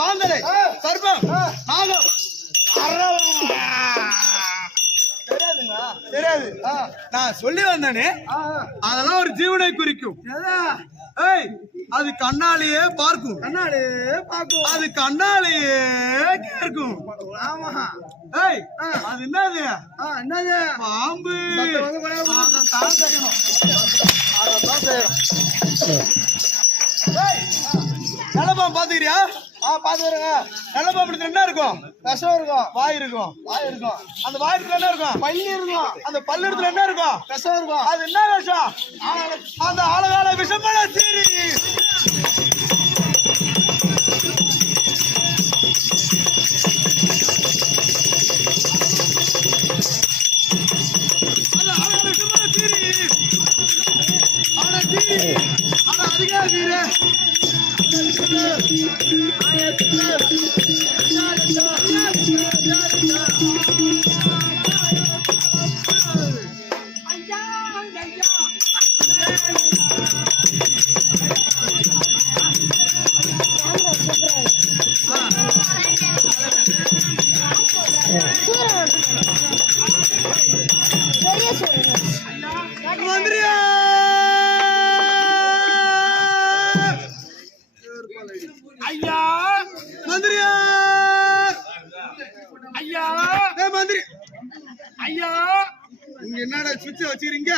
பாந்தலை சர்ப்பம் நாகம் தெரியாது. நான் சொல்லி வந்தேனே அதெல்லாம் ஒரு ஜீவனை குறிக்கும். அது கண்ணாலேயே பார்க்கும், அது கண்ணாலேயே கேட்கும். அது என்னது? பாம்பு. நல்ல பாம்பு பாத்துக்கிறியா? பாத்துக்கிறேங்க. நல்ல பாம்பு என்ன இருக்கும்? விஷம் இருக்கும். வாய் இருக்கும். அந்த வாயத்துல என்ன இருக்கும்? பல்லு இருக்கும். அந்த பல்லு இடத்துல என்ன இருக்கும்? விஷம் இருக்கும். அது என்ன விஷம்? அந்த ஆழகால விஷமான சீரி. அதிகாரி வீரே மந்திரியா ஐயா, மந்திரியா ஐயா, மந்திரி ஐயா, நீங்க என்னடா சுவிட்ச வச்சிருக்கீங்க?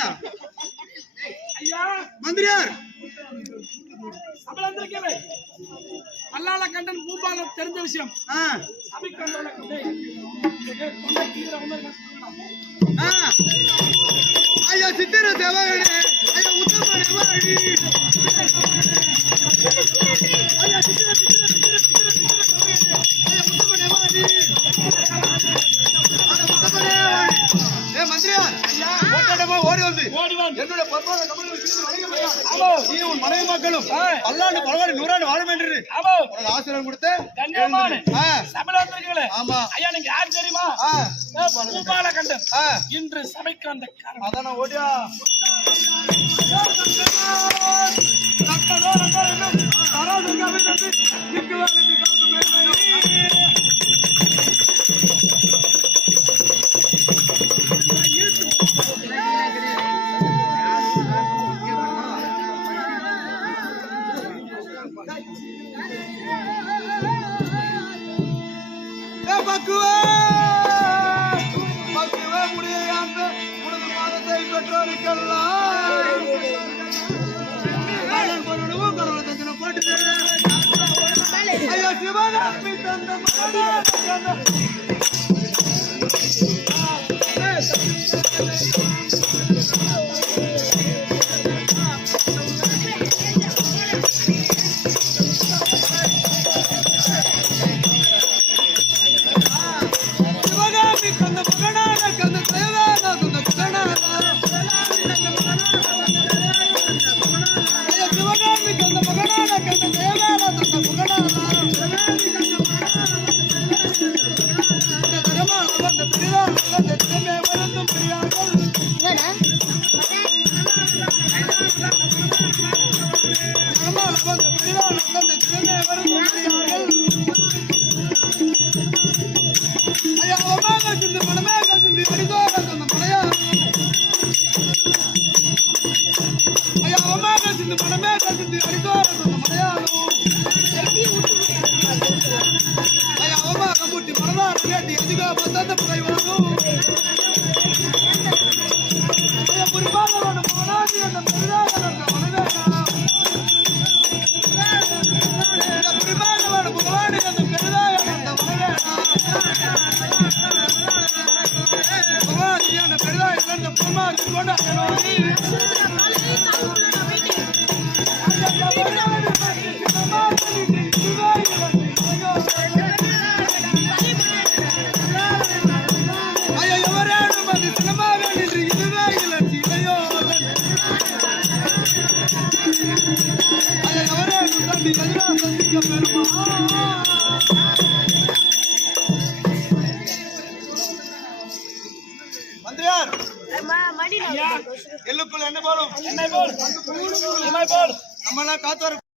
ஐயா மந்திரியார் அல்லால கண்டன் பூபாலம் தெரிஞ்ச விஷயம். ஐயா சித்திர தேவகனே, ஐயா உத்தமனே வாழி. ஐயா சித்திர உத்தமனே வாழி. மந்திரியார் ஓடி வந்து என்னுடைய பொறுப்பான நீ உன் மனைவி மக்களும் பல்லாண்டு பலவாடு 100 ஆண்டு வாழும் என்று ஆசீர்வாதம் கொடுத்து ஆமா. ஐயா நீங்க யார் தெரியுமா? பூபாலகண்டன். இன்று சபைக்கு அந்த அதான ஓடியா எல்லுக்குள் என்ன போலும் நம்மளா காத்து